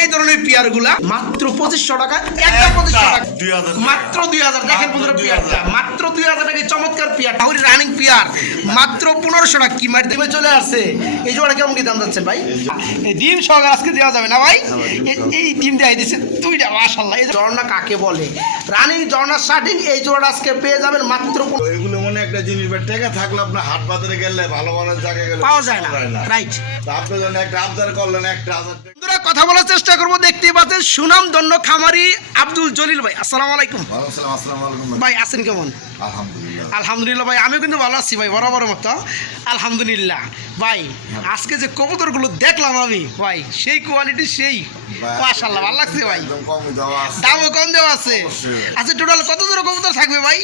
এই ধরনের পেয়ারগুলা মাত্র পঁচিশশো টাকা একটা পঁচিশশো টাকা। মাত্র দুই হাজার। দেখেন মাত্র বন্ধুরা 2000 মাত্র দুই হাজার টাকা চমৎকার পেয়ার তাহলে রানিং পেয়ার মাত্র পনেরোশো টাকা। কি মার দেবে চলে আসছে। এই জোড়া কেমন কি দাম যাচ্ছে ভাই? ডিম সহকারে আজকে দেওয়া যাবে না ভাই? এই ডিম দেয় দিচ্ছে দুইটা মাশাল্লাহ এই ঝর্ণা কাকে বলে? রানিং ঝর্ণা শার্টিং এই জোড়া আজকে পেয়ে যাবেন মাত্র এগুলো মনে একটা জিনিস টেকা থাকলে আপনার হাট বাজারে গেলে ভালো মানের জায়গায় গেলে পাওয়া যায় না। রাইট আপনি যখন একটা আবদার করলেন একটা কথা বলার চেষ্টা করব দেখতে পাচ্ছেন সুনাম দন্য খামারি আব্দুল জলিল ভাই। আসসালামু আলাইকুম। ভাই আছেন কেমন? আলহামদুলিল্লাহ। আলহামদুলিল্লাহ ভাই আমি কিন্তু ভালো আছি ভাই বরাবর মতো। আলহামদুলিল্লাহ। ভাই আজকে যে কবুতরগুলো দেখলাম আমি ভাই সেই কোয়ালিটি সেই। মাশাল্লাহ ভালো লাগছে ভাই। একদম কম দেওয়া আছে। দামও কম দেওয়া আছে। আচ্ছা টোটাল কত জোড়া কবুতর থাকবে ভাই?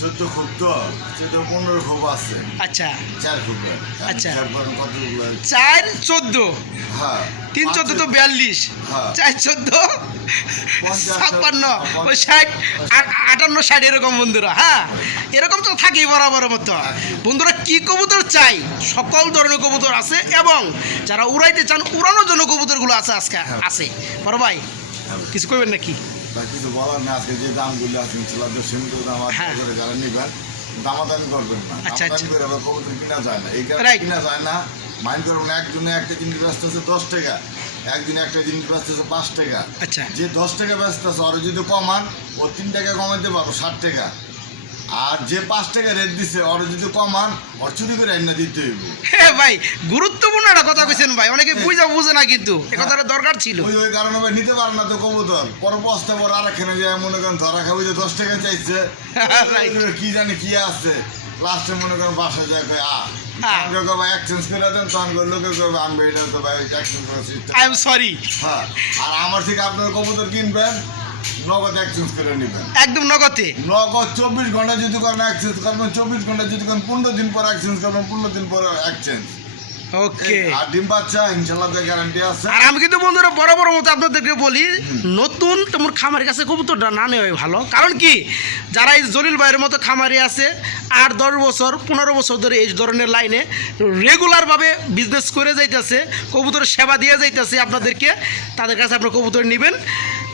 চোদ্দ খুব তো চোদ্দ পনেরো খুব আছে। আচ্ছা। চার খুব আচ্ছা। চার চোদ্দ? হ্যাঁ তিন চোদ্দ তো বিয়াল্লিশ। হ্যাঁ। চার চোদ্দ? ছাপ্পান্ন ওই ষাট আটান্ন ষাট এরকম বন্ধুরা হ্যাঁ? এরকম তো থাকেই বরাবর মতো। বন্ধুরা কি কবুতর চাই? সকল ধরনের কবুতর আছে এবং যারা উড়াইতে চান উড়ানোর জন্য কবুতরগুলো আছে আজকে আছে। বড় ভাই কিছু করবেন নাকি? কিছু বলার না আজকে যে দামগুলো আছে সীমিত দাম আছে হ্যাঁ। করে যারা নিবেন দামাদামি করবেন না। আচ্ছা, দামাদামি আচ্ছা। করে আবার কবুতর কিনা যায় না। এই কিনা যায় না। মাইন্ড করবেন একজনে একটা জিনিস ব্যস্ত আছে দশ টাকা। একদিনে একটা জিনিস ব্যস্ত আছে পাঁচ টাকা। আচ্ছা। যে দশ টাকা ব্যস্ত আছে যদি কমান ও তিন টাকা কমাইতে পারো ষাট টাকা। আর যে পাঁচ টাকা রেট দিছে ওরা যদি কমান ওর চুরি করে আইনা দিতে হইব। হ্যাঁ ভাই গুরুত্বপূর্ণ একটা কথা কইছেন ভাই অনেকে বুঝা বুঝে না কিন্তু এ কথাটা দরকার ছিল। ওই ওই কারণে ভাই নিতে পারে না তো কবুতর। পরে বস্তা পরে আর এখানে যায় মনে করেন ধরা খাবে যে দশ টাকা চাইছে. কি জানি কি আছে। লাস্টে মনে করেন বাসায় যায় কই আ। আমাকে কবে এক্সচেঞ্জ করে দেন। তখন লোকে কবে আমি এটা তো ভাই এক্সচেঞ্জ করার সিস্টেম আই এম সরি হ্যাঁ আর আমার থেকে আপনার কবুতর কিনবেন নগদ এক্সচেঞ্জ করে নেবেন। একদম নগদে। নগদ চব্বিশ ঘণ্টা যদি করেন এক্সচেঞ্জ করবেন চব্বিশ ঘণ্টা যদি করেন পনেরো দিন পর এক্সচেঞ্জ করবেন পনেরো দিন পর এক্সচেঞ্জ ওকে আর ডিম বাচ্চা ইনশাল্লাহ গ্যারান্টি আছে। আর আমি কিন্তু বন্ধুরা বরাবর মতো আপনাদেরকে বলি নতুন তোমার কাছে কবুতরটা না নেওয়াই ভালো। কারণ কি? যারা এই জলিল ভাইয়ের মতো খামারি আছে আট দশ বছর পনেরো বছর ধরে এই ধরনের লাইনে রেগুলারভাবে বিজনেস করে যাইতেছে কবুতরের সেবা দিয়ে যাইতেছে আপনাদেরকে। তাদের কাছে আপনার কবুতর নেবেন।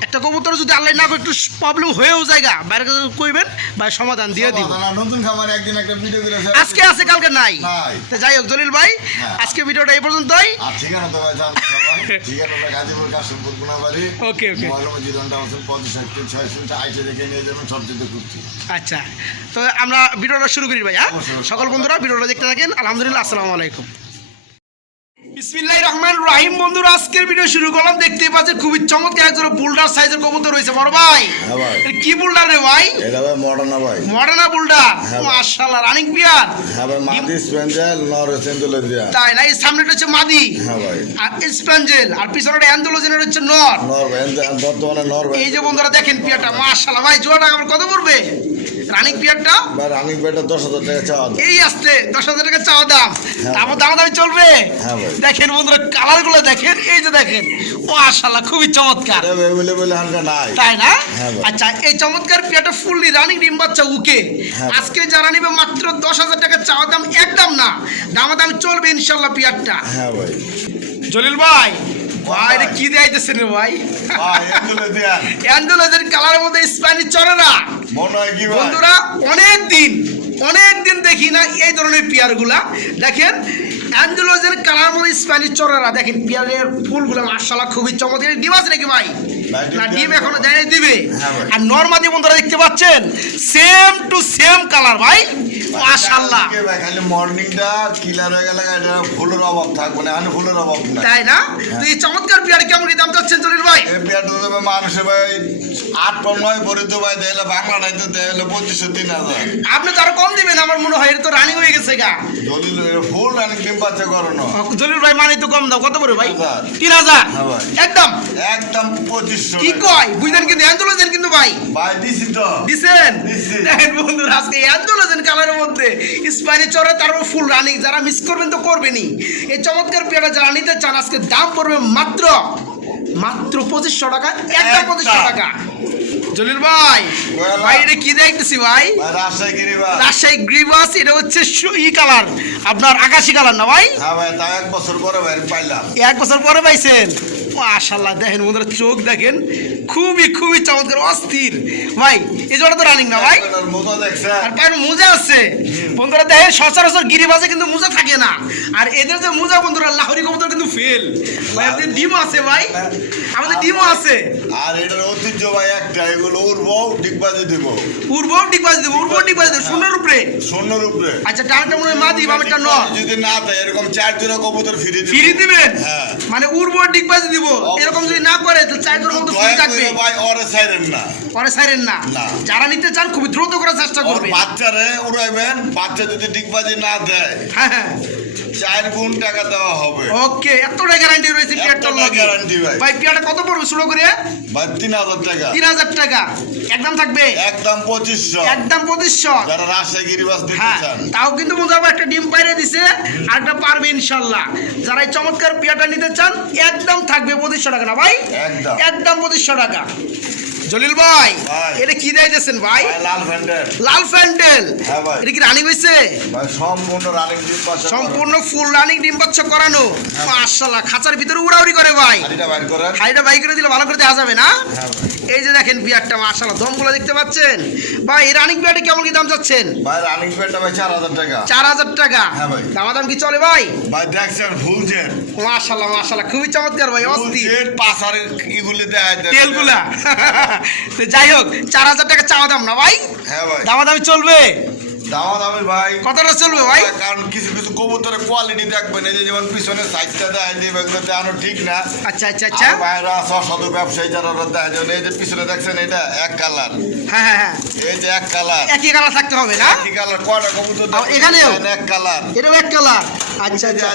একটা কবুতর যদি আল্লাহ না করে একটু প্রবলেম হয়েও জায়গা। বাইরে কাছে কইবেন ভাই সমাধান দিয়ে দিব। নতুন খামার একদিন একটা ভিডিও করে আজকে আছে কালকে নাই। তো যাই হোক জলিল ভাই হ্যাঁ। আজকে ভিডিওটা এই পর্যন্তই। ঠিকানা তো ভাই ঠিকানাটা Gazipur Kashimpur Gunabari okay, okay. Nine seven পঞ্চাশ ষাট ছয় আইসে দেখে নিয়ে যাবেন সব যেতে করছি আচ্ছা। তো আমরা ভিডিওটা শুরু করি ভাই হ্যাঁ সকল বন্ধুরা ভিডিওটা দেখতে থাকেন। আলহামদুলিল্লাহ আসসালামু আলাইকুম। বিসমিল্লাহ রহমান রাহিম। বন্ধুরা আজকের ভিডিও শুরু করলাম। দেখতেই পাচ্ছেন খুবই চমৎকার একজন বুলডার সাইজের কবুতর রয়েছে। বড় ভাই হ্যাঁ ভাই। এটা কি বুলডার রে ভাই? এটা ভাই মডার্ন ভাই। মডার্না বুলডার হ্যাঁ মাশাআল্লাহ রানিং পিয়ার হ্যাঁ ভাই মাদি স্পেঞ্জেল নর সেন্ডুলে তাই না? এই সামনেটা হচ্ছে মাদি। হ্যাঁ ভাই। আর স্পেঞ্জেল আর পিছনেটা অ্যান্ডোলোজেনের হচ্ছে নর। নর বর্তমানে নর ভাই। এই যে বন্ধুরা দেখেন পিয়ারটা মাশাআল্লাহ ভাই কত পড়বে? রানিং পিয়ারটা ভাই রানিং বেটা দশ হাজার টাকা চাওয়া দাম। এই আসতে দশ হাজার টাকা চাওয়া দাম। তারপর দাম দামি চলবে? হ্যাঁ ভাই। দেখেন বন্ধুরা কালারগুলো দেখেন এই যে দেখেন। ও আশাল্লাহ খুবই চমৎকার। এটা অ্যাভেলেবল হালকা নাই। তাই না? হ্যাঁ আচ্ছা এই চমৎকার পিয়াটা ফুললি রানিং ডিম বাচ্চা উকে। হ্যাঁ। আজকে যারা নিবে মাত্র দশ হাজার টাকা চাওয়া দাম একদম না। দামা দাম চলবে ইনশাল্লাহ পিয়ারটা। হ্যাঁ ভাই। জলিল ভাই ভাই রে কি দেয়াইতেছেন রে ভাই? ভাই এগুলো দেন অ্যান্ডোলজের কালারের মধ্যে স্প্যানিশ চলে না। কি ভাই? বন্ধুরা অনেক দিন অনেক দিন দেখি না এই ধরনের পেয়ারগুলা। দেখেন অ্যান্ডোলজের কালার মধ্যে স্প্যানিশ চড়ারা দেখেন পেয়ারের ফুলগুলো মার্শাল্লাহ খুবই চমৎকার। ডিম আছে নাকি ভাই? না ডিম এখনও তো। দেয়নি দিবে। আর নর্মা নর্মাদি বন্ধুরা দেখতে পাচ্ছেন? সেম টু সেম কালার ভাই। খালি মর্নিংটা কিলার হয়ে গেলে ফুলের অভাব থাকবে না ফুলের অভাব তাই না? তো এই চমৎকার পেয়ার কেমন কি দাম চাচ্ছেন জলিল ভাই এই পেয়ারটা দেবে মানুষে ভাই আট পর নয় ভরে তো ভাই দেয় তো দেয় পঁচিশশো তিন হাজার। আপনি তো আরও কম দিবেন আমার মনে হয় এটা তো রানিং হয়ে গেছে গা। দলিল ফুল রানি ডিম পাচ্ছে করানো। জলিল ভাই মানে তো কম দাম কত ভাই? তিন হাজার। হ্যাঁ একদম? একদম পঁচিশশো কি কয়? বুঝলেন কিন্তু অ্যান্ডোলজেন কিন্তু ভাই। ভাই দিছি তো। দিছেন? বন্ধুরা আজকে অ্যান্ডোলজেন কালারের মধ্যে স্পাইনি চড়ে তারপর ফুল রানিং যারা মিস করবেন তো করবেনই। এই চমৎকার পেয়ারা যারা নিতে চান আজকে দাম পড়বে মাত্র মাত্র পঁচিশশো টাকা একটা। পঁচিশশো টাকা। জলিল ভাই বাইরে ভাই এটা কি দেখতেছি ভাই? রাজশাহী গিরি রাজশাহী গ্রিবাস এটা হচ্ছে ই কালার আপনার আকাশি কালার না ভাই? হ্যাঁ ভাই এক বছর পরে ভাই পাইলাম। এক বছর পরে পাইছেন? মাশাল্লাহ দেখেন বন্ধুরা চোখ দেখেন খুবই খুবই চমৎকার অস্থির। ভাই এই জোড়া তো রানিং না ভাই? দেখছেন আর পায়ের মোজা আছে। বন্ধুরা দেখেন সচরাচর গিরিবাজে কিন্তু মোজা থাকে না। আর এদের যে মোজা বন্ধুরা লাহরি কবুতর কিন্তু ফেল ভাই আমাদের ডিমও আছে ভাই। আমাদের ডিমও আছে। আর এটার ঐতিহ্য ভাই একটা এগুলো উড়ব ডিগবাজি দিব। ডিগবাজ দেবো উর্ব ডিগবাজ দেবো শূন্যের উপরে শূন্যর উপরে আচ্ছা ডানটা মনে হয় মা দিই বামেরটা ন যদি না দেয় এরকম চার জোড়া কবুতর ফিরে দিব। ফিরি দিবেন? হ্যাঁ। মানে উর্ব ডিগবাজ দিব এরকম যদি না করে তো চার ফ্রি থাকবে। ভাই ওরে সাইরেন না। সাইরেন না। যারা নিতে চান খুবই দ্রুত করার চেষ্টা করবে। বাচ্চারে উড়াইবেন বাচ্চা যদি ডিগবাজি না দেয়। হ্যাঁ হ্যাঁ। চার গুণ টাকা দেওয়া হবে। ওকে এতটা গ্যারান্টি রয়েছে পিয়ারটার লগে। guarantee ভাই। ভাই পিয়ারটা কত পড়বে শুরু করে? বা তিন হাজার টাকা। তিন হাজার টাকা। একদম থাকবে? একদম পঁচিশশো। একদম পঁচিশশো। যারা রাজশাহী গিরিবাস দিতে হ্যাঁ চান। তাও কিন্তু বন্ধু আবার একটা ডিম পাইরে দিছে আর একটা পারবে ইনশাল্লাহ। যারা এই চমৎকার পিয়াটা নিতে চান একদম থাকবে পঁচিশশো টাকা না ভাই? একদম। একদম পঁচিশশো টাকা। জলিল ভাই। এটা কি দিয়েছেন ভাই? ভাই লাল ফ্যান্ডেল লাল ফ্যান্ডেল হ্যাঁ ভাই। এটা কি রানিং হয়েছে? ভাই সম্পূর্ণ রানিং ডিম পাশে সম্পূর্ণ ফুল রানিং ডিম বাচ্চা করানো। মাশাআল্লাহ খাঁচার ভিতরে উড়াউড়ি করে ভাই। হাইটা বাই করে দিলে ভালো করে দেওয়া যাবে না? হ্যাঁ এই যে দেখেন বিয়ারটা মাশাআল্লাহ দমগুলো দেখতে পাচ্ছেন? ভাই এই রানিং বিয়ারটা কেমন কি দাম চাচ্ছেন? ভাই রানিং প্যান্টটা ভাই চার হাজার টাকা। চার হাজার টাকা? হ্যাঁ ভাই। দামাদাম কি চলে ভাই? ভাই দেখছেন ফুল জেট মাশাআল্লাহ মাশাআল্লাহ খুবই চমৎকার ভাই অস্থির। জেট পাশার ইগুলি দেয় তেলগুলা। তো যাই হোক চার হাজার টাকা চাওয়া দাম না ভাই? হ্যাঁ ভাই। দামাদামি চলবে? দামা দামি ভাই। কতটা চলবে ভাই? কারণ কিছু কিছু কবুতরের কোয়ালিটি দেখবেন এই যে যেমন পিছনে সাইজটা দেয় যে এগুলো ঠিক না। আচ্ছা আচ্ছা আচ্ছা। ভাইরা সদু ব্যবসায়ী যারা দেয় যেমন এই যে পিছনে দেখছেন এটা এক কালার হ্যাঁ হ্যাঁ হ্যাঁ। এই যে এক কালার একই কালার থাকতে হবে না? একই কালার কয়টা কবুতর আর এখানেও? এক কালার এটাও এক কালার আচ্ছা আচ্ছা।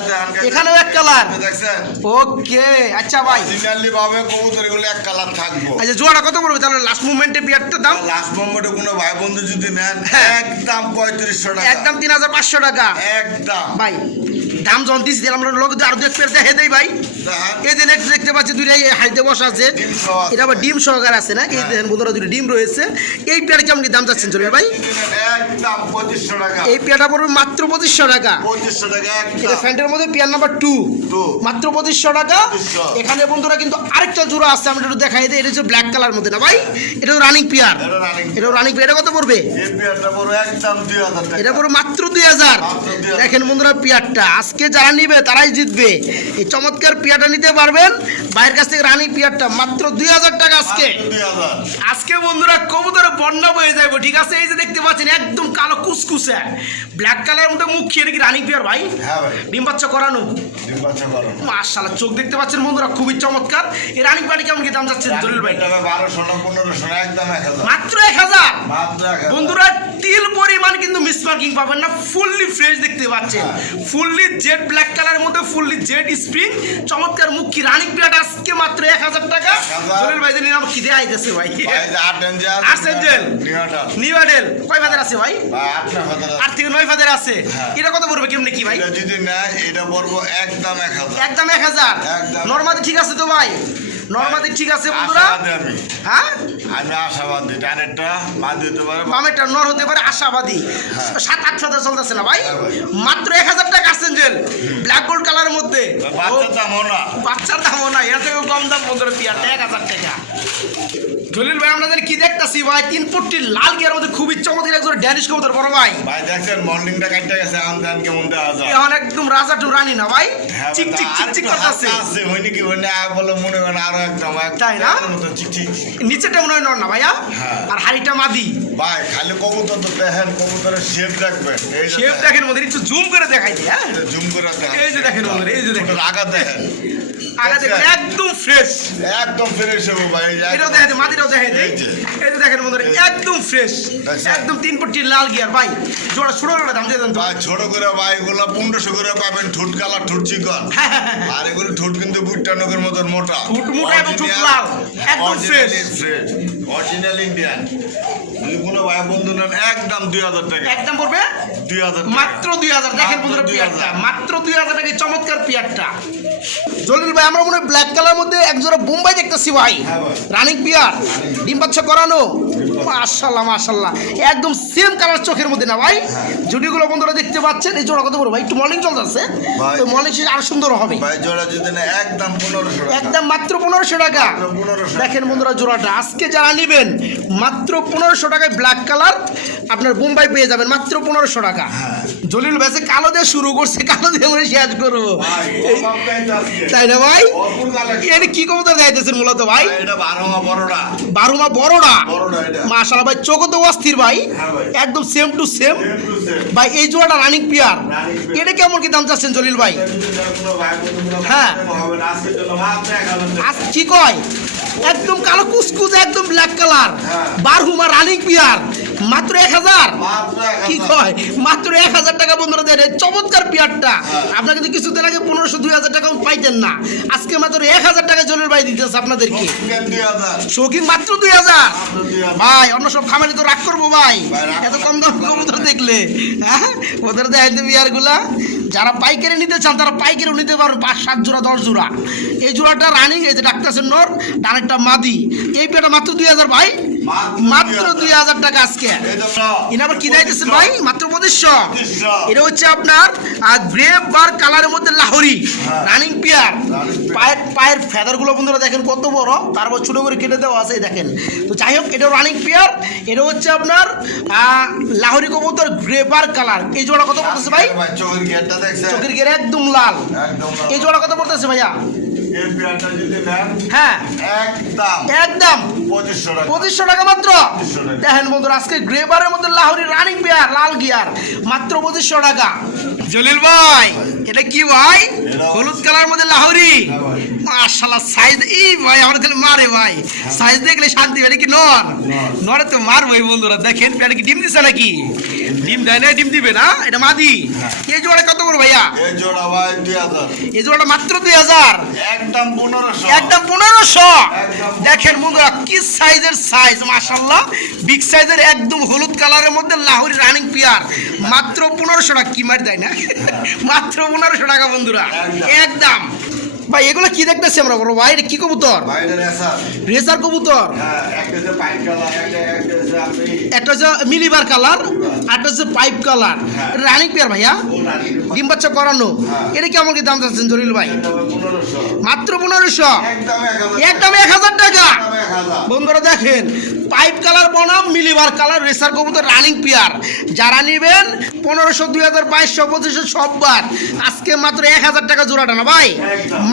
এখানেও এক কালার দেখছেন? ওকে আচ্ছা ভাই। অরিজিনালি ভাবে কবুতর এগুলো এক কালার থাকব। আচ্ছা জোড়া কত পড়বে? তাহলে লাস্ট মুভমেন্টে বিয়ারটার দাম? লাস্ট মোমেন্টে কোনো ভাই বন্ধু যদি নেন হ্যাঁ। একদম পঁয়ত্রিশশো টাকা। একদম তিন হাজার পাঁচশো টাকা। একদম। ভাই দাম যখন দিলাম আমরা লোক আরও দেখতে দেখে দেই ভাই। এই যে next দেখতে পাচ্ছি দুইটাই হাইতে বসা আছে। এটা আবার ডিম সহকার আছে না এই দেখেন বন্ধুরা দুটো ডিম রয়েছে। এই পেয়ারটা কেমন দাম যাচ্ছেন চলবে ভাই? টাকা। এই পেয়ারটা পড়বে মাত্র পঁচিশশো টাকা। এটা ফ্যান্টের মধ্যে পেয়ার নাম্বার টু। মাত্র পঁচিশশো টাকা। এখানে বন্ধুরা কিন্তু আরেকটা জোড়া আছে আমরা একটু দেখাই দিই। এটা হচ্ছে ব্ল্যাক কালার মধ্যে না ভাই? এটা রানিং পেয়ার এটা রানিং পেয়ার এটা কত পড়বে? পড়বে এটা পুরো মাত্র দুই হাজার। মাত্র 2000 দেখেন বন্ধুরা পিয়ারটা আজকে যারা নিবে তারাই জিতবে। এই চমৎকার পিয়ারটা নিতে পারবেন। বাইরের কাছ থেকে রানী পিয়ারটা মাত্র দুই হাজার টাকা আজকে। আজকে বন্ধুরা কবুতরে বন্যা বয়ে যাব ঠিক আছে? এই যে দেখতে পাচ্ছেন একদম কালো কুসকুসে। ব্ল্যাক কালারের মধ্যে মুখ খেয়ে কি রানিং পিয়ার ভাই? হ্যাঁ ডিম বাচ্চা করানো? বাচ্চা চোখ দেখতে পাচ্ছেন বন্ধুরা খুবই চমৎকার। এই রানিং পিয়ারটা কেমন কি দাম যাচ্ছে জলিল ভাই? বারোশো পনেরোশো একদম মাত্র এক হাজার? মাত্র এক হাজার। বন্ধুরা তিল পরিমাণ কিন্তু মিসমার্কিং পাবেন না ফুললি ফ্রেশ দেখতে পাচ্ছেন। ফুললি জেড ব্ল্যাক কালারের মধ্যে ফুললি জেড স্প্রিং। চমৎকার মুখী রানিং প্লেট আজকে মাত্র এক হাজার টাকা। জলিল ভাই নিলাম কি খিদে আইতেছে ভাই। এঞ্জেল। নিউটাল নিউ আডেল। কয় ফাদার আছে ভাই? আট থেকে নয় ফাদার আছে। হ্যাঁ। এটা কত পড়বে কেমনে কি ভাই? যদি না এটা পড়ব একদম এক হাজার। একদম এক হাজার। নর্মাদি ঠিক আছে তো ভাই? নর্মাদি ঠিক আছে বন্ধুরা? হ্যাঁ? আমি আশাবাদী ডাইরেক্টটা বাদ দিতে পারে। বামেরটা নর হতে পারে আশাবাদী। হ্যাঁ। সাত আট ছাদা চলতেছে না ভাই। মাত্র এক হাজার টাকা আসছেন জেল। ব্ল্যাক গোল্ড কালারের মধ্যে। বাচ্চার দাম না। বাচ্চা বাচ্চার দামও না এর থেকে কম দাম বন্ধুরা পিয়ারটা এক হাজার টাকা। জলিল ভাই আমরা কি দেখতাছি? ভাই তিন ফুটটি লাল গিয়ার মধ্যে খুবই চমৎকার একজন ড্যানিশ কবুতর বড় ভাই। ভাই দেখছেন মর্নিংটা কাটতে গেছে এখন দেন কেমন দেওয়া যায়। এখন একদম রাজা টু রানী না ভাই? হ্যাঁ, চিক চিক চিক চিক করতেছে। আছে হয়নি কি হয়নি আর বলে মনে হয় আরও একদম তাই না? মতো চিক চিক। নিচেটা মনে হয় নর না ভাইয়া? হ্যাঁ। আর হাড়িটা মাদি। ভাই খালি কবুতর তো দেখেন কবুতরের শেপ দেখবেন। এই শেপ দেখেন। মধ্যে একটু জুম করে দেখাই দিই হ্যাঁ? জুম করে দেখেন। এই যে দেখেন বন্ধুরা, এই যে দেখেন। আগা দেখেন। আগে দেখেন একদম ফ্রেশ একদম ফ্রেশ হবে ভাই এটাও দেখে দিই মাদিটাও দেখে এই যে। দেখেন বন্ধুরা একদম ফ্রেশ আচ্ছা। একদম তিন ফুটটি লাল গিয়ার ভাই জোড়া ছোট করে দাম দিয়ে দেন ভাই ছোট করে ভাই এগুলো পনেরোশো করে পাবেন ঠোঁট কালার ঠোঁট চিকন। হ্যাঁ, হ্যাঁ, হ্যাঁ। আর এগুলো ঠোঁট কিন্তু মতন মোটা। ঠোঁট মোটা এবং ঠোঁট লাল, একদম fresh। ফ্রেশ অরিজিনাল ইন্ডিয়ান যদি কোনো ভাই বন্ধু নেন একদম দুই হাজার টাকা। একদম পড়বে? দুই হাজার মাত্র দুই হাজার। দেখেন বন্ধুরা পিয়ারটা। মাত্র দুই হাজার টাকা চমৎকার পিয়ারটা। জলিল ভাই আমরা মনে হয় ব্ল্যাক কালার মধ্যে এক জোড়া বোম্বাই দেখতেছি ভাই। হ্যাঁ রানিং পিয়ার ডিম বাচ্চা করানো। মাশাল্লাহ মাশাল্লাহ। একদম সেম কালার চোখের মধ্যে না ভাই। হ্যাঁ। জুডিগুলো বন্ধুরা দেখতে পাচ্ছেন এই জোড়া কত বড় ভাই? একটু মর্নিং চলতেছে। তো মর্নিং শেষ আরও সুন্দর হবে। ভাই জোড়া যদি না একদম পনেরোশো টাকা। একদম মাত্র পনেরোশো টাকা। মাত্র 1500 দেখেন বন্ধুরা জোড়াটা। আজকে যারা নেবেন। মাত্র পনেরোশো টাকায় ব্ল্যাক কালার আপনার বোম্বাই পেয়ে যাবেন মাত্র পনেরোশো টাকা। হ্যাঁ। জলিল ব্যাসে কালো দিয়ে শুরু করছে কালো দিয়ে আমরা শেষ করব। ভাই। তাই না ভাই? এটা কি কবুতর দেখাইতেছেন মূলত ভাই? ভাই, বারোমা এটা। মাশাআল্লাহ ভাই চোখও তো অস্থির ভাই। হ্যাঁ একদম সেম টু সেম। ভাই এই জোড়াটা রানিং পিয়ার এটা কেমন কি দাম চাচ্ছেন জলিল ভাই? ভাই হ্যাঁ। problem হবে না, আজকের জন্য মাত্র 1000 টাকা। আজ কি কয়? কালো কুচকুচ একদম ব্ল্যাক কালার। বারহুমা রানিং পিয়ার মাত্র এক হাজার? কি 1000 কয়? মাত্র এক হাজার টাকা বন্ধুরা এই চমৎকার পিয়ারটা। আপনাকে তো কিছুদিন আগে পনেরোশো, দুই হাজার টাকা পাইতেন না। আজকে মাত্র এক হাজার টাকা জলের ভাই দিতেছে আপনাদেরকে। চিকেন 2000 শৌখিন, মাত্র দুই হাজার। ভাই, অন্য সব খামারে তো রাগ করব ভাই। এত কম দাম দেখলে হ্যাঁ? ওদের দেয় তো বিয়ারগুলা যারা পাইকারি নিতে চান, তারা পাইকারি নিতে পারবে পাঁচ, সাত জোড়া, দশ জোড়া। এই জোড়াটা রানিং এই যে ডাক্তার নর ডানেরটা মাদি। এই পেটা মাত্র দুই হাজার, ভাই। মাত্র দুই হাজার টাকা আজকে। এনে আবার কি দিতেছে ভাই? মাত্র পঁচিশশো। 2500 এটা হচ্ছে আপনার গ্রেপ বার কালারের মধ্যে লাহোরি হ্যাঁ। Running pair. পায়ের। পায়ের ফেদারগুলো বন্ধুরা দেখেন কত বড় তারপর ছোট করে কেটে দেওয়া আছে দেখেন। তো যাই হোক এটা রানিং পিয়ার এটা হচ্ছে আপনার আহ, লাহোরি কবুতর গ্রেপার কালার। এই জোড়া কত পড়তেছে ভাই? চোখের দেখছেন? লাল। একদম লাল। এই জোড়া কত পড়তেছে ভাইয়া? এই পেয়ারটা যদি নেন হ্যাঁ। একদম একদম। পঁচিশশো টাকা। পঁচিশশো টাকা মাত্র। দেখেন বন্ধুরা আজকে গ্রেবারের মধ্যে লাহোরি রানিং পেয়ার লাল গিয়ার মাত্র পঁচিশশো টাকা। জলিল ভাই এটা কি ভাই? হলুদ কালার মধ্যে লাহোরি? হ্যাঁ। সাইজ এই ভাই আমার তাহলে মারে ভাই। সাইজ দেখলে শান্তি এটা কি নর? নরে। তো মার ভাই বন্ধুরা দেখেন পেয়ারে কি ডিম দিছে নাকি? ডিম দেয় না ডিম দিবে না? এটা মাদি। এই জোড়া কত বড় ভাইয়া? এই জোড়া ভাই দুই হাজার। এই জোড়াটা মাত্র দুই হাজার? একদম পনেরোশো। একদম পনেরোশো? একদম। দেখেন বন্ধুরা কি সাইজের সাইজ মাশাল্লাহ বিগ সাইজের একদম হলুদ কালারের মধ্যে লাহোরি রানিং পিয়ার মাত্র পনেরোশো টাকা। কি মারি দেয় না? মাত্র পনেরোশো টাকা বন্ধুরা। একদম। ভাই এগুলো কি দেখতেছি আমরা? বড় ভাই এটা কি কবুতর? রেসার। কবুতর? হ্যাঁ একটা কালার একটা একটা হচ্ছে মিলিবার কালার একটা হচ্ছে পাইপ কালার। হ্যাঁ। রানিং পেয়ার ভাইয়া? ডিম বাচ্চা করানো। হ্যাঁ। এটা কেমন কি দাম চাচ্ছেন জলিল ভাই? মাত্র পনেরোশো? একদম এক হাজার টাকা। বন্ধুরা দেখেন পাইপ কালার বনাম মিলিবার কালার রেসার কবুতর রানিং পিয়ার। যারা নেবেন পনেরোশো দুই হাজার বাইশশো পঁচিশশো সব বার আজকে মাত্র এক হাজার টাকা জোড়াটা না ভাই?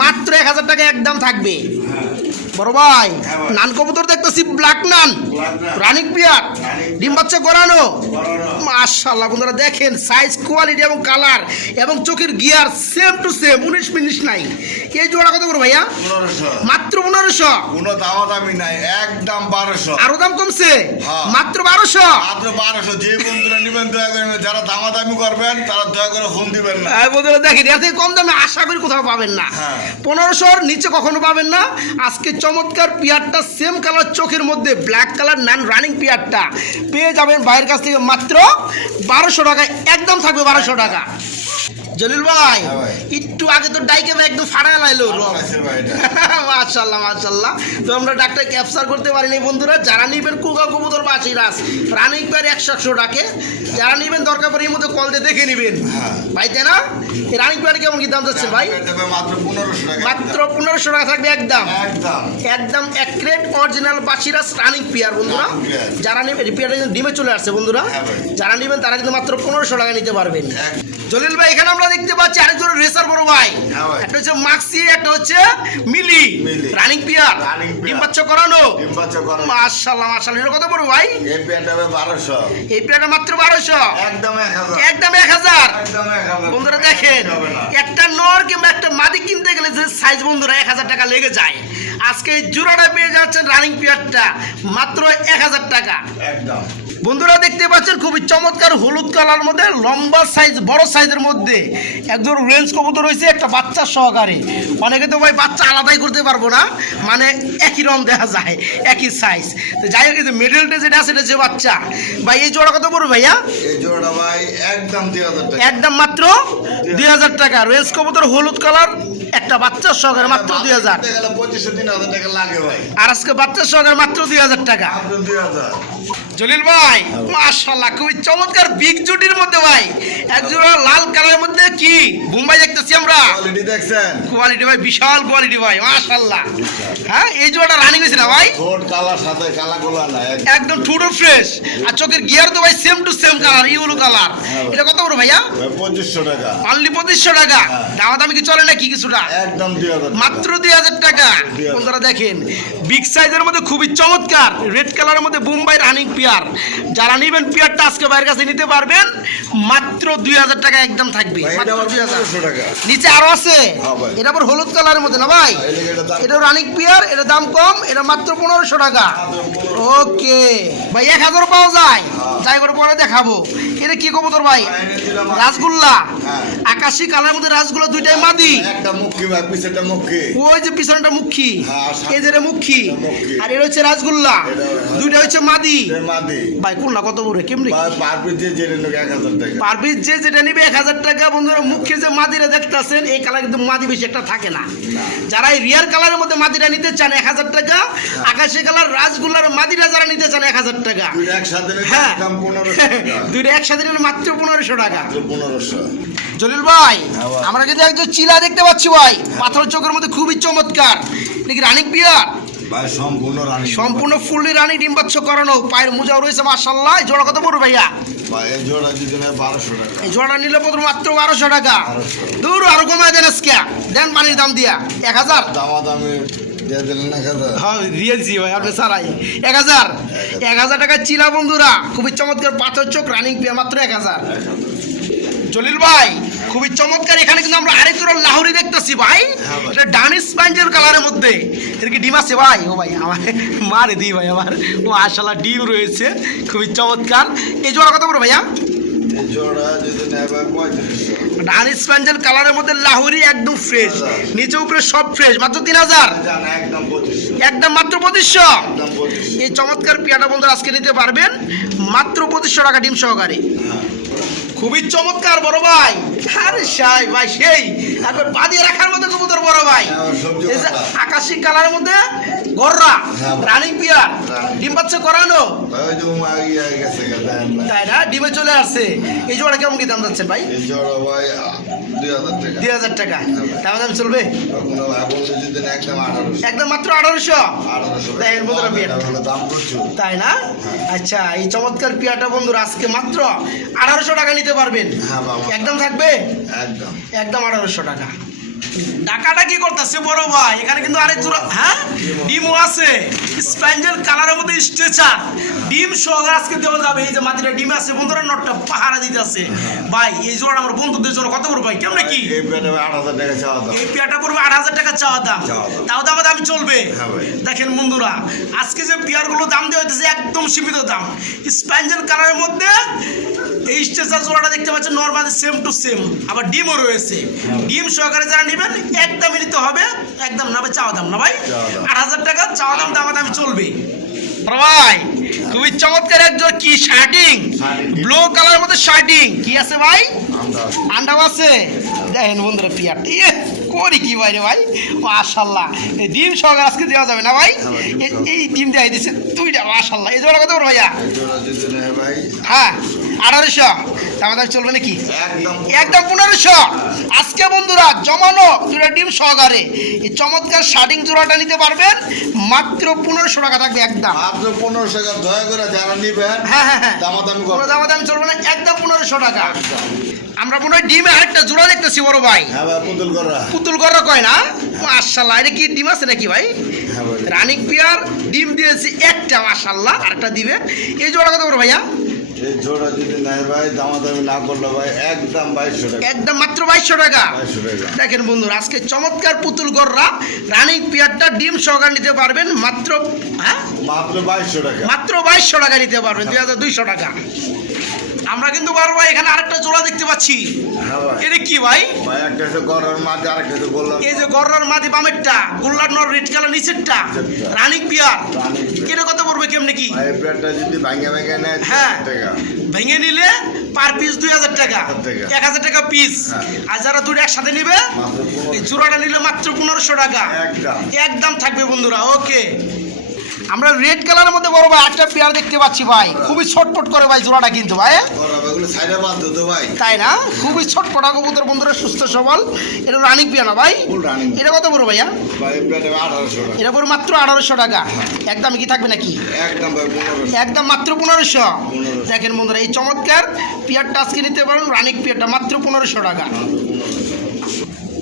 মাত্র এক হাজার টাকা একদম থাকবে। বড় ভাই হ্যাঁ নান কবুতর দেখতেছি ব্ল্যাক নান। পিয়ার ডিম বাচ্চা। মাশাল্লাহ বন্ধুরা দেখেন সাইজ কোয়ালিটি এবং কালার এবং চোখের গিয়ার সেম টু সেম উনিশ মিনিট নাই। এই জোড়া কত ভাইয়া? মাত্র পনেরোশো। কোনো দামাদামি নাই একদম বারোশো। আরও দাম কমছে? হ্যাঁ। মাত্র বারোশো? মাত্র বারোশো। যে বন্ধুরা নেবেন দয়া করে। যারা দামাদামি করবেন তারা দয়া করে ফোন দিবেন না। বন্ধুরা দেখেন এর থেকে কম দামে আশা করি কোথাও পাবেন না। হ্যাঁ। পনেরোশোর নিচে কখনো পাবেন না। আজকে চমৎকার পিয়ারটা সেম কালার চোখের মধ্যে ব্ল্যাক কালার নান রানিং পিয়ারটা। পেয়ে যাবেন ভাইয়ের কাছ থেকে মাত্র বারোশো টাকায়, একদম থাকবে বারোশো টাকা। জলিল ভাই হ্যাঁ একটু আগে তো ডাইকে ভাই একদম ফাড়ায় লাইলো ভাই মাশাল্লাহ মাশাল্লাহ তো আমরা ডাক্তার ক্যাপচার করতে পারিনি বন্ধুরা। যারা নিবেন কুকা কবুতর বা সিরাজ রানিং প্যার একশো একশো ডাকে। যারা নিবেন দরকার পড়ে এই মধ্যে কল দিয়ে দেখে নিবেন। হ্যাঁ। ভাই তাই না? এই রানিং প্যার কেমন কি দাম যাচ্ছে ভাই? মাত্র পনেরোশো টাকা। মাত্র পনেরোশো টাকা থাকবে একদম। একদম। একদম এক ক্রেট অরিজিনাল বাসিরাস রানিং পিয়ার বন্ধুরা। যারা নেবেন কিন্তু ডিমে চলে আসছে বন্ধুরা। হ্যাঁ যারা নেবেন তারা কিন্তু মাত্র পনেরোশো টাকা নিতে পারবেন। জলিল ভাই এখানে আমরা দেখতে পাচ্ছি আরেকজন রেসার বড় ভাই। হ্যাঁ একটা হচ্ছে মাক্সি একটা হচ্ছে মিলি। রানিং পিয়ার ডিম বাচ্চা করানো? মাশাল্লাহ মাশাল্লাহ এটা কত বড় ভাই? এই পেয়ার দেবে বারোশো। এই পেয়ারটা মাত্র বারোশো। একদম এক হাজার। একদম এক হাজার। একদম এক হাজার। বন্ধুরা দেখেন একটা নর কিংবা একটা মাদি কিনতে গেলে যে সাইজ বন্ধুরা এক হাজার টাকা লেগে যায়। আজকে এই জোড়াটা পেয়ে যাচ্ছেন রানিং পিয়ারটা মাত্র এক হাজার টাকা। একদম। বন্ধুরা দেখতে পাচ্ছেন খুবই চমৎকার হলুদ কালার মধ্যে লম্বা সাইজ বড় সাইজের মধ্যে একজন রেঞ্জ কবুতর রয়েছে একটা বাচ্চা সহকারে। অনেকে তো ভাই বাচ্চা আলাদাই করতে পারব না মানে একই রং দেখা যায় একই সাইজ তো যাই হোক মিডলটা যেটা আছে এটা যে বাচ্চা। ভাই এই জোড়া কত পড়বে ভাইয়া? এই জোড়া ভাই একদম দুই হাজার টাকা। একদম মাত্র দুই হাজার টাকা। রেঞ্জ কবুতর হলুদ কালার একটা বাচ্চা সহকারে মাত্র দুই হাজার। আর আজকে বাচ্চা সহকারে মাত্র দুই হাজার টাকা। দুই হাজার। জলিল ভাই মাশাল্লাহ খুবই চমৎকার বিগ জুটির মধ্যে ভাই। একজোড়া লাল কালারের মধ্যে কি? মুম্বাই দেখতেছি আমরা। কোয়ালিটি দেখছেন? কোয়ালিটি ভাই বিশাল কোয়ালিটি ভাই মাশাল্লাহ হ্যাঁ এই জোড়াটা রানিং হয়েছে না ভাই? ঠোঁট কালার সাথে কালা গোলা না এক- একদম টুডো ফ্রেশ আর চোখের গিয়ার তো ভাই same to same colour yellow colour এটা কত বড় ভাইয়া? ভাই পঁচিশশো টাকা। অনলি পঁচিশশো টাকা। হ্যাঁ। দামা দামি কি চলে না কি কিছুটা? একদম দুই হাজার টাকা। মাত্র দুই হাজার টাকা। দুই হাজার। বন্ধুরা দেখেন বিগ সাইজের মধ্যে খুবই চমৎকার। রেড কালারের মধ্যে বোম্বাই রানিং পিয়ার যারা নেবেন পিয়ারটা আজকে বাইরের কাছে নিতে পারবেন মাত্র দুই হাজার টাকা একদম থাকবে। নিচে আরও আছে। হ্যাঁ এটা আবার হলুদ কালারের মধ্যে না ভাই? এটা রানিং পিয়ার এটা দাম কম এটা মাত্র পনেরোশো টাকা। ওকে। ভাই এক হাজার পাওয়া যায়। হ্যাঁ। যাই করে পরে দেখাবো। এটা কি কবুতর ভাই? রাসগুল্লা হ্যাঁ। আকাশি কালার মধ্যে রাসগুল্লা দুইটাই মাদি। একটা মুখী ভাই পিছেরটা মুখী। ওই যে পিছনটা মুখী। হ্যাঁ, এই যে মুখী। আর এটা হচ্ছে হ্যাঁ। দুইটা হচ্ছে মাদি। ভাই কোনটা কত বড় কেমনি? বা পার পিস যে যেটা নিবে এক হাজার টাকা। বন্ধুরা যে মাদিরা দেখতেছেন এই কালার কিন্তু মাদি বেশি একটা থাকে না। যারা এই রিয়ার কালারের মধ্যে মাদিরা নিতে চান এক হাজার টাকা আকাশি কালার রাজগুল্লার মাদিরা যারা নিতে চান এক হাজার টাকা। দুইটা একসাথে নিলে হ্যাঁ। দুইটা একসাথে নিলে মাত্র পনেরোশো টাকা। পনেরোশো। জলিল ভাই হ্যাঁ ভাই। আমরা কিন্তু একজন চিলা দেখতে পাচ্ছি ভাই। পাথর চোখের মধ্যে খুবই চমৎকার। নাকি রানিক বিয়ার ভাই সম্পূর্ণ রানি সম্পূর্ণ ফুললি রানি ডিম্বাচ্ছ করানো। পায়ের মোজাও রয়েছে মার্শাল্লাহ এই জোড়া কত পড়বে ভাইয়া? ভাই এই জোড়া যদি বারোশো টাকা। এই জোড়াটা নিলে পত্র মাত্র বারোশো টাকা। 1200 দূর আরও কমায় দেন আজকে। দেন পানির দাম দিয়া। এক হাজার? দামা দামি হ্যাঁ দিয়েছি ভাই আপনি সারাই এক হাজার? এক হাজার টাকা চিলা বন্ধুরা। খুবই চমৎকার পাথর চোখ রানিং পেয়ে মাত্র এক হাজার। জলিল ভাই খুবই চমৎকার। এখানে কিন্তু আমরা আরেক জোড়া লাহোরি দেখতেছি ভাই। হ্যাঁ এটা ডানিস পাঞ্জের কালারের মধ্যে। এর কি ডিম আছে ভাই? ও ভাই আমার মারে দিই ভাই আমার। ও আশালা ডিম রয়েছে। খুবই চমৎকার। এই জোড়া কত বড় ভাইয়া? ডানিস পাঞ্জের কালারের মধ্যে লাহোরি একদম ফ্রেশ নিচে উপরে সব ফ্রেশ মাত্র তিন হাজার? একদম মাত্র পঁচিশশো? পঁচিশশো। এই চমৎকার পিয়াটা বন্ধুরা আজকে নিতে পারবেন। মাত্র পঁচিশশো টাকা ডিম সহকারে। খুবই চমৎকার বড় ভাই। আরে সাই ভাই সেই। একবার বাদিয়ে রাখার মতো কবুতর বড় ভাই। হ্যাঁ, এই যে পাতা। আকাশি কালারের মধ্যে গররা হ্যাঁ, রানিং পিয়ার। ডিম পাচ্ছে করানো। ইয়ে। তাই না? ডিমে চলে আসছে। এই জোড়া কেমন কি দাম যাচ্ছে ভাই? দুই হাজার টাকা। দুই দাম চলবে? একদম মাত্র আঠারোশো? তাই না? আচ্ছা এই চমৎকার পিয়াটা বন্ধুরা আজকে মাত্র আঠারোশো টাকা নিতে পারবেন। হ্যাঁ একদম থাকবে? একদম। একদম আঠারোশো টাকা। টাকাটা কি করতেছে বড় ভাই? এখানে কিন্তু আরেক জোড়া হ্যাঁ? ডিমও আছে। স্প্যাঞ্জেল কালারের মধ্যে স্ট্রেচার। ডিম সহ আজকে দেওয়া যাবে। এই যে মাটিটা ডিম আছে বন্ধুরা নটটা পাহারা দিতে আছে। ভাই এই জোড়া আমার বন্ধুদের জন্য কত বড় ভাই? কেমন কি? এই পেটে ভাই আট হাজার টাকা চাওয়া দাম। পেয়ারটা পড়বে আট হাজার টাকা চাওয়া দাম। চাওয়া দাম। তাও দাম চলবে। হ্যাঁ দেখেন বন্ধুরা আজকে যে পেয়ারগুলো দাম দেওয়া হইতেছে একদম সীমিত দাম। স্প্যাঞ্জেল কালারের মধ্যে এই স্ট্রেচার জোড়াটা দেখতে পাচ্ছেন নর্মালি সেম টু সেম আবার ডিমও রয়েছে। ডিম সহকারে যারা নেবেন একদমই নিতে হবে। একদম না ভাই চাওয়া দাম না ভাই। আট হাজার টাকা চাওয়া দাম দামা দামি চলবে। ভাই খুবই চমৎকার একজন কি শার্টিং? ব্লু কালারের মধ্যে শার্টিং। কি আছে ভাই? আন্ডাও আছে। দেখেন বন্ধুরা পিয়ার ইয়ে করি কি ভাই রে ভাই? মাশাল্লাহ এই ডিম সহকারে আজকে দেওয়া যাবে না ভাই? হ্যাঁ। এই ডিম দেওয়া দিচ্ছে দুইটা মাশাল্লাহ এই জোড়া কত ভাইয়া? হ্যাঁ। আঠারোশো। তার দাম চলবে নাকি? একদম। একদম পনেরোশো। আজকে বন্ধুরা জমানো দুটা ডিম সহকারে এই চমৎকার শার্টিং জোড়াটা নিতে পারবেন। মাত্র পনেরোশো টাকা থাকবে একদম। মাত্র পনেরোশো টাকা। দয়া করে যারা নিবেন হ্যাঁ হ্যাঁ হ্যাঁ। দামাদামি কোনো চলবে না একদম পনেরোশো টাকা। আমরা মনে হয় ডিমে আরেকটা জোড়া দেখতেছি বড় ভাই। হ্যাঁ পুতুল করা পুতুল কয় না? মাশাল্লাহ এটা কি ডিম আছে নাকি ভাই? হ্যাঁ ভাই। রানিক পিয়ার ডিম দিয়েছি একটা মাশাল্লাহ আরেকটা দিবে। এই জোড়া কত বড় ভাইয়া? এই জোড়া যদি নেয় ভাই দামাদামি না করলে ভাই একদম বাইশশো টাকা। একদম মাত্র বাইশশো টাকা। বাইশশো টাকা। দেখেন বন্ধুরা আজকে চমৎকার পুতুল গড়রা রানিং পিয়ারটা ডিম সহকার নিতে পারবেন মাত্র হ্যাঁ? মাত্র বাইশশো টাকা। মাত্র বাইশশো টাকা নিতে পারবেন দুই হাজার দুইশো টাকা। আমরা কিন্তু বারবার এখানে আরেকটা জোড়া দেখতে পাচ্ছি। হ্যাঁ এটা কি ভাই? এই যে গররার মাদি বামেরটা গোল্লার নর রেড কালার নিচেরটা। Running pair. এটা কত পড়বে কেমনে কি? হ্যাঁ। ভেঙে নিলে পার পিস দুই হাজার টাকা। এক হাজার টাকা পিস হ্যাঁ। আর যারা দুটো একসাথে নিবে এই জোড়াটা নিলে মাত্র পনেরোশো টাকা। একদম। একদম থাকবে বন্ধুরা ওকে। আমরা রেড কালারের মধ্যে বড় ভাই একটা পেয়ার দেখতে পাচ্ছি ভাই। খুবই ছটপট করে ভাই জোড়াটা কিন্তু ভাই ভাই তাই না? খুবই ছটপটা কবুতর বন্ধুরা সুস্থ সবল। এটা রানিং পেয়ার না ভাই এটা কত বড় ভাইয়া? এটা পুরো মাত্র আঠারোশো টাকা। একদম কি থাকবে নাকি? একদম একদম মাত্র পনেরোশো। 1500 দেখেন বন্ধুরা এই চমৎকার পিয়ারটা আজকে নিতে পারেন রানিক পিয়ারটা মাত্র পনেরোশো টাকা।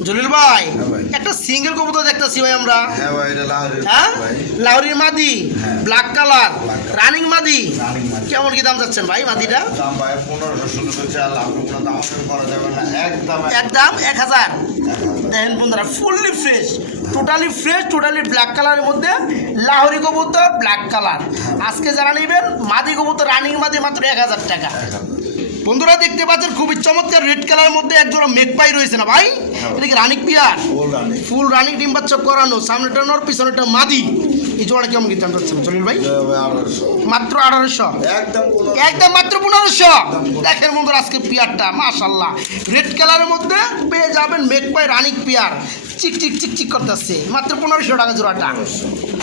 জলিল ভাই একটা সিঙ্গেল কবুতর দেখতেছি ভাই আমরা। হ্যাঁ হ্যাঁ? লাউরির মাদি। ব্ল্যাক কালার রানিং মাদি। কেমন কি দাম যাচ্ছেন ভাই মাদিটা? একদম একদম এক হাজার। দেখেন বন্ধুরা fully fresh totally fresh totally black কালারের মধ্যে লাহোরি কবুতর ব্ল্যাক কালার আজকে যারা নেবেন মাদি কবুতর রানিং মাদি মাত্র এক হাজার টাকা। বন্ধুরা দেখতে পাচ্ছেন খুবই চমৎকার রেড কালারের মধ্যে এক জোড়া মেঘপাই রয়েছে না ভাই? এটা কি রানিক পিয়ার? Full running. ফুল রানিক ডিম বাচ্চা করানো সামনেটা নর পিছনেটা মাদি। এই জোড়া কেমন কি দাম যাচ্ছে জলিল ভাই? মাত্র আঠারোশো? একদম কোনো একদম মাত্র পনেরোশো? দেখেন বন্ধুরা আজকে পিয়ারটা মাশাল্লাহ রেড কালারের মধ্যে পেয়ে যাবেন মেঘপাই রানিক পিয়ার। চিক চিক চিক চিক করতেছে। মাত্র পনেরোশো টাকা জোড়াটা।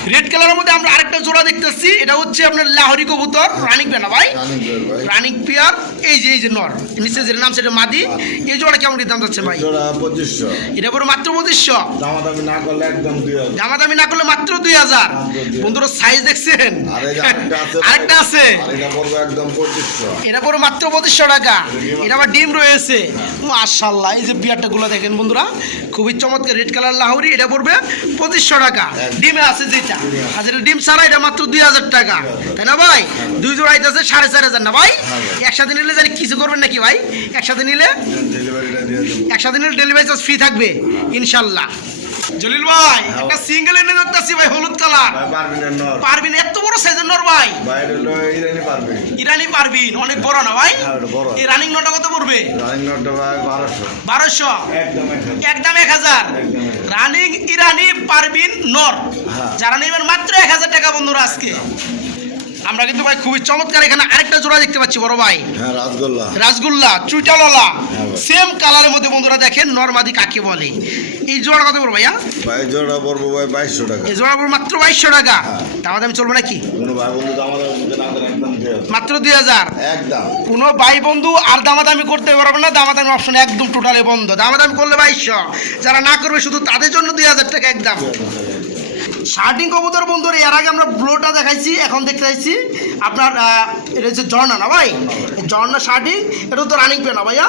রেড কালারের মধ্যে আমরা আরেকটা জোড়া দেখতেছি। এটা হচ্ছে আপনার লাহরি কবুতর রানিক পেনা ভাই? ভাই। রানিক পিয়ার এই যে এই যে নর নিচে যে নাম সেটা মাদি। এই জোড়া কেমন দাম যাচ্ছে ভাই? এটা পুরো মাত্র পঁচিশশো? দামাদামি না করলে একদম দামাদামি না করলে মাত্র দুই হাজার। বন্ধুরা সাইজ দেখছেন? আরেকটা আছে এটা পুরো মাত্র পঁচিশশো টাকা। এটা আবার ডিম রয়েছে। মাশাল্লাহ এই যে বিয়ারটা গুলো দেখেন বন্ধুরা। খুবই চমৎকার রেড কালার লাহরি এটা পড়বে পঁচিশশো টাকা। ডিমে আছে যেটা। ডিম ছাড়া এটা মাত্র দুই হাজার টাকা। তাই না ভাই? দুই জোড়া সাড়ে চার হাজার না ভাই? একসাথে নিলে জানি কিছু করবেন নাকি ভাই? একসাথে নিলে? একসাথে নিলে ডেলিভারি চার্জ ফ্রি থাকবে ইনশাল্লাহ। জলিল ভাই একটা সিঙ্গেল এনে দেখতেছি ভাই হলুদ কালার। পারবিন না নর। পারবিন এত বড় সাইজের নর ভাই। ইরানি পারবিন ইরানি পারবিন অনেক বড় না ভাই? হ্যাঁ এই রানিং নটা কত পড়বে? রানিং নটটা ভাই বারোশো। এক হাজার। একদম এক হাজার। রানিং ইরানি পারবিন নর। হ্যাঁ। যারা নেবেন মাত্র এক হাজার টাকা বন্ধুরা আজকে। আমরা কিন্তু ভাই খুবই চমৎকার এখানে আরেকটা জোড়া দেখতে পাচ্ছি বড় ভাই। হ্যাঁ রাসগোল্লা। রাসগোল্লা চুইটাললা হ্যাঁ সেম কালারের মধ্যে বন্ধুরা দেখেন নরমাদি কাকে বলে। এই জোড়া কত বড় ভাইয়া? ভাই জোড়া পড়ব ভাই বাইশশো টাকা। এই জোড়া পড়বে মাত্র বাইশশো টাকা। হ্যাঁ। দামা দামি চলবে নাকি? কোনো ভাই বন্ধু তো আমাদের মধ্যে না দেন একদম দিয়ে মাত্র দুই হাজার। একদম। কোনো ভাই বন্ধু আর দামাদামি করতে পারবে না দামাদামি অপশন একদম টোটালি বন্ধ। দামাদামি করলে বাইশশো। যারা না করবে শুধু তাদের জন্য দুই হাজার টাকা একদম। শার্টিং কবুতর বন্ধুর এর আগে আমরা ব্লোটা দেখাইছি এখন দেখতে চাইছি আপনার এটা হচ্ছে ঝর্ণা না ভাই? ঝর্ণা শার্টিং এটা তো রানিং পেয়ার না ভাইয়া?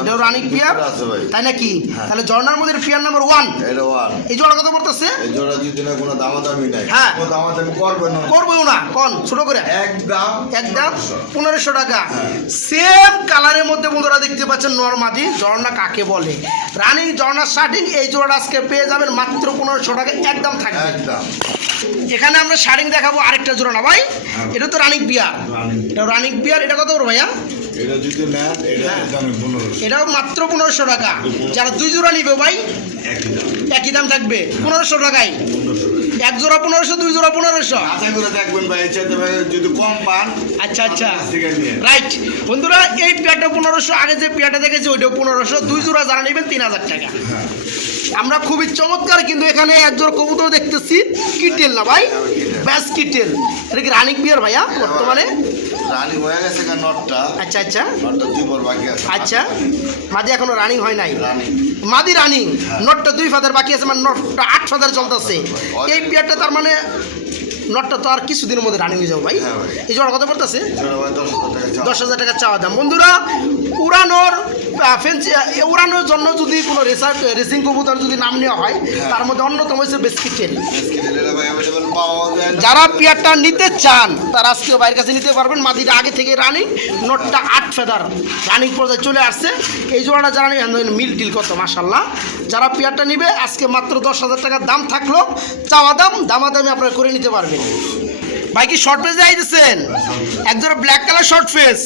এটা রানিং পেয়ার তাই নাকি? তাহলে ঝর্ণার মধ্যে পেয়ার নাম্বার ওয়ান এই জোড়া কত পড়তেছে? এই জোড়া যদি না কোনো দামাদামি নাই। হ্যাঁ। কোনো দামাদামি করবে না। করবেও না কোন? ছোট করে? একদম একদম পনেরোশো। টাকা। হ্যাঁ। সেম কালারের মধ্যে বন্ধুরা দেখতে পাচ্ছেন নর্মাদি ঝর্ণা কাকে বলে? রানিং ঝর্ণা শার্টিং এই জোড়া আজকে পেয়ে যাবেন মাত্র পনেরোশো টাকা একদম থাকবে। একদম। এখানে আমরা শার্টিং দেখাবো আরেকটা জোড়া না ভাই? হ্যাঁ। এটা তো রানিক বিয়ার। এটা রানিক বিয়ার এটা কত ভাইয়া? পনেরোশো। এটাও মাত্র পনেরোশো টাকা। যারা দুই জোড়া নিবে ভাই একই দাম। থাকবে। পনেরোশো টাকায়। এক জোড়া পনেরোশো দুই জোড়া পনেরোশো। আশা করে দেখবেন ভাই ভাই যদি কম পান আচ্ছা আচ্ছা। রাইট বন্ধুরা এই পেয়ারটা পনেরোশো আগে যে পেয়ারটা দেখেছি ওইটাও পনেরোশো। দুই জোড়া যারা নেবেন তিন হাজার টাকা। হ্যাঁ। আমরা খুবই চমৎকার কিন্তু এখানে একজোড় কবুতর দেখতেছি। কিটেল না ভাই? ব্যাস কিটেল এটা কি রানিক বিয়ার ভাইয়া বর্তমানে? রানি হয়ে গেছে নটটা। আচ্ছা আচ্ছা। নটটা দুই বর বাকি আছে। আচ্ছা। মাদি এখনও রানিং হয় নাই? মাদি রানিং। নটটা দুই ফাদার বাকি আছে মানে নটটা আট ফাদার চলতেছে। এই পেয়ারটা তার মানে নটটা তো আর কিছুদিনের মধ্যে রানিং হয়ে যাবে ভাই। হ্যাঁ এই জোড়া কত পড়তেছে? জোড়া ভাই দশ হাজার টাকা চাও। দশ হাজার টাকা চাওয়া দাম। বন্ধুরা উড়ানোর ফেন্সি উড়ানোর জন্য যদি কোনো রেসার রেসিং কবুতর যদি নাম নেওয়া হয় তার মধ্যে অন্যতম হচ্ছে বেসকিটেল আজকে দিলে ভাই available পাওয়া যায় না। যারা পেয়ারটা নিতে চান তারা আজকে বাইরের কাছে নিতে পারবেন। মাদিটা আগে থেকে রানিং নোটটা আট ফেদার রানিং পর্যায়ে চলে আসছে। এই জোড়াটা যারা মিল টিল কত মাসাল্লাহ যারা পেয়ারটা নিবে আজকে মাত্র দশ হাজার টাকার দাম থাকল। চাওয়া দাম দামাদামি আপনারা করে নিতে পারবেন। ভাই কি শর্ট ফেস দেখাই দিচ্ছেন একজোড়া ব্ল্যাক কালার শর্ট ফেস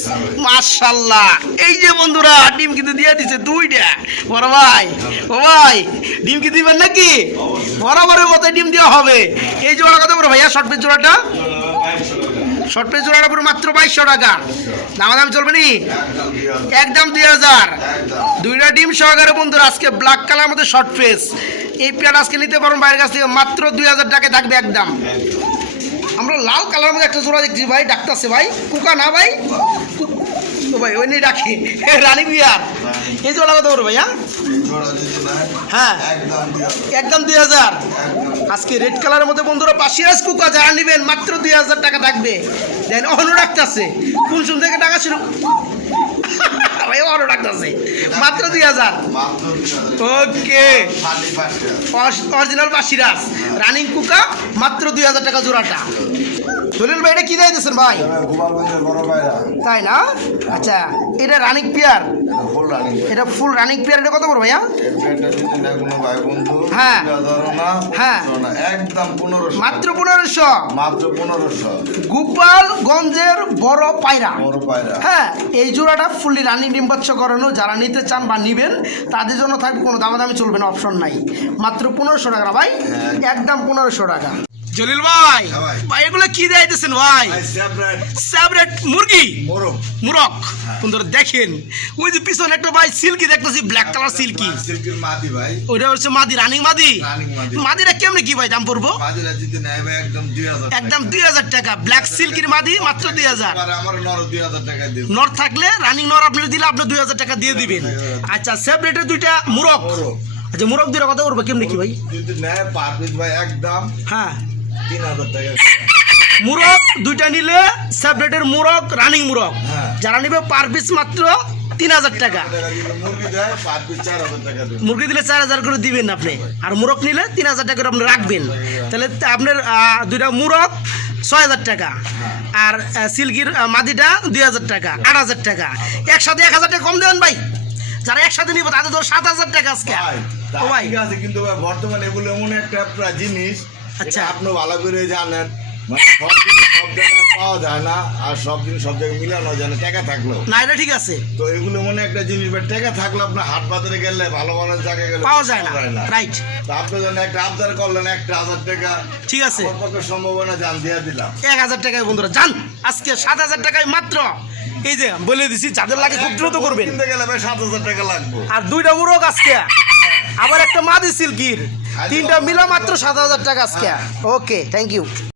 মাশাল্লাহ এই যে বন্ধুরা, ডিম কিন্তু দিয়ে দিছে দুইটা। বড় ভাই, ও ভাই, ডিম কি দিবেন নাকি? বরাবরের মতো ডিম দেওয়া হবে। এই জোড়া কত বড় ভাইয়া শর্ট ফেস জোড়াটা? শর্ট পেজ জোড়াটা পুরো মাত্র বাইশশো টাকা। দামা দাম চলবে নি? একদম দুই হাজার। দুই হাজার দুইটা ডিম সহকারে বন্ধুরা, আজকে ব্ল্যাক কালার মধ্যে শর্ট ফেস এই পেয়ার আজকে নিতে পারুন বাইরের কাছ থেকে মাত্র দুই হাজার টাকায় থাকবে একদম। আমরা লাল কালার মধ্যে একটা জোড়া দেখছি ভাই ডাকতেছে ভাই। কুকা না ভাই? ও ভাই ওই নিয়ে ডাকি রানী বিহার এই জোড়া কত বলব ভাই হ্যাঁ। একদম দুই হাজার। একদম দুই হাজার। আজকে রেড কালারের মধ্যে বন্ধুরা পাশিরাজ কুকা যারা নেবেন মাত্র দুই হাজার টাকা থাকবে। দেন অন্য ডাকতেছে কোন শুন থেকে টাকা ছিল ভাই অটো ডাকতেছে মাত্র দুই হাজার। ওকে অরিজিনাল পাশিরাজ রানিং কুকা মাত্র দুই হাজার টাকা জোড়াটা। দলিল ভাই? এটা কি দিয়েছেন ভাই তাই না? আচ্ছা এটা রানিং পেয়ার এটা ফুল রানিং এটা পেয়ার এটা কত করব ভাইয়া? হ্যাঁ। হ্যাঁ। একদম পনেরোশো। মাত্র পনেরোশো? মাত্র পনেরোশো। গোপালগঞ্জের বড় পায়রা। হ্যাঁ এই জোড়াটা ফুললি রানিং ডিম্বাচ্ছ করানো যারা নিতে চান বা নিবেন তাদের জন্য থাকবে কোনো দামাদামি চলবে না অপশন নাই। মাত্র পনেরোশো টাকা ভাই? হ্যাঁ। একদম পনেরোশো টাকা। জলিল ভাই হ্যাঁ ভাই। ভাই এগুলো কি দিয়েছেন ভাই? সেপারেট সেপারেট মুরগি? মুরক বন্ধুরা দেখেন ওই যে পিছনে একটা ভাই সিল্কি দেখতেছি ব্ল্যাক কালার সিল্কি। সিল্কের মাদি ভাই। ওইটা হচ্ছে মাদি রানিং মাদি। মাদিরা কেমনে কি ভাই দাম পড়ব? একদম দুই হাজার টাকা। ব্ল্যাক সিল্কির মাদি মাত্র দুই হাজার। নর থাকলে রানিং নর আপনি দিলে আপনি দুই হাজার টাকা দিয়ে দিবেন। আচ্ছা সেপারেটের দুইটা মুরগ। আচ্ছা মুরগ দুইটা কথা করব কেমনি কি ভাই? ভাই একদম। হ্যাঁ। মুরগ দুইটা নিলে সেপারেটের মুরগ রানিং মুরগ। হ্যাঁ। যারা নিবে পার পিস মাত্র তিন হাজার টাকা। মুরগি দিলে। চার হাজার করে দিবেন আপনি। আর মুরগ নিলে তিন হাজার টাকা করে আপনি রাখবেন। তাহলে আপনার দুইটা মুরগ ছয় হাজার টাকা। আর সিল্কির মাদিটা দুই হাজার টাকা আট হাজার টাকা। একসাথে এক হাজার টাকা কম দেবেন ভাই। যারা একসাথে নিব তাদের ধর সাত হাজার টাকা আজকে। ও ভাই। ঠিক আছে কিন্তু ভাই বর্তমানে এগুলো এমন একটা জিনিস আচ্ছা। আপনি ভালো করে জানেন মানে সব জিনিস সব জায়গায় পাওয়া যায় না আর সব জিনিস সব জায়গায় মিলানো যায় না টাকা থাকলেও। না এটা ঠিক আছে। তো এগুলো মনে একটা জিনিস বা টাকা থাকলে আপনার হাট বাজারে গেলে ভালো ভালো জায়গায় গেলে পাওয়া যায় না। রাইট তো আপনি যখন একটা আবদার করলেন একটা হাজার টাকা ঠিক আছে। আমার পক্ষে সম্ভাবনা জান দিয়ে দিলাম। এক হাজার টাকায় বন্ধুরা আজকে সাত হাজার টাকায় মাত্র। এই যে বলে দিছি যাদের লাগে খুব দ্রুত করবেন। কিনতে গেলে ভাই সাত হাজার টাকা লাগবে। আর দুইটা মুরগ আজকে। আবার একটা মাদি সিল্কির। তিনটা মিলা মাত্র সাত হাজার টাকা আজকে। Okay thank you